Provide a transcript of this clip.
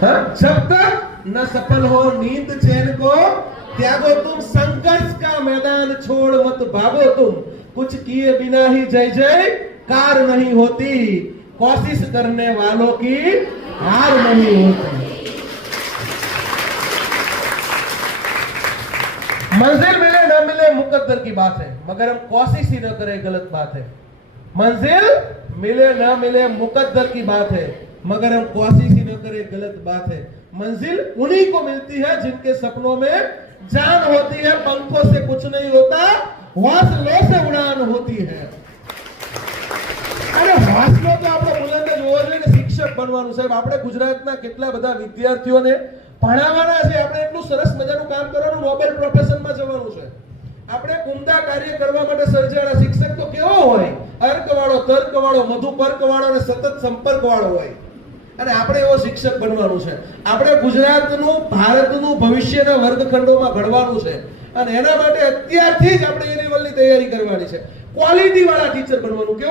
हाँ? जब तक न सफल हो नींद चैन को त्यागो तुम, संघर्ष का मैदान छोड़ मत भागो तुम, कुछ किए बिना ही जय जय कार नहीं होती, कोशिश करने वालों की हार नहीं होती। मंजिल मिले न मिले मुकद्दर की बात है, मगर हम कोशिश ही न करें गलत बात है। मंजिल मिले न मिले मुकद्दर की बात है, मगर हम कोशिश ही न करें गलत बात है। मंजिल उन्हीं को मिलती है जिनके सपनों में जान होती है, पंखों से कुछ नहीं होता, हौसलों से उड़ान होती है। अरे हौसलो तो આપણે બુલંદ જ હોવો જોઈએ કે શિક્ષક બનવાનું સાહેબ। આપણે ગુજરાતના કેટલા બધા વિદ્યાર્થીઓને ભણાવવાના છે, આપણે એટલું સરસ મજાનું કામ કરવાનું, નોબેલ પ્રોફેશનમાં જવાનું છે। આપણે ઉમદા કાર્ય કરવા માટે સર્જાયેલા શિક્ષક તો કેવો હોય, અર્કવાળો, તર્કવાળો, મધુપર્કવાળો અને સતત સંપર્કવાળો હોય। અને આપણે એવો શિક્ષક બનવાનું છે। આપણે ગુજરાતનું, ભારતનું ભવિષ્યના વર્ગખંડોમાં ઘડવાનું છે અને એના માટે અત્યારથી જ આપણે એ લેવલની તૈયારી કરવાની છે। ક્વોલિટી વાળા ટીચર બનવાનું। કેવું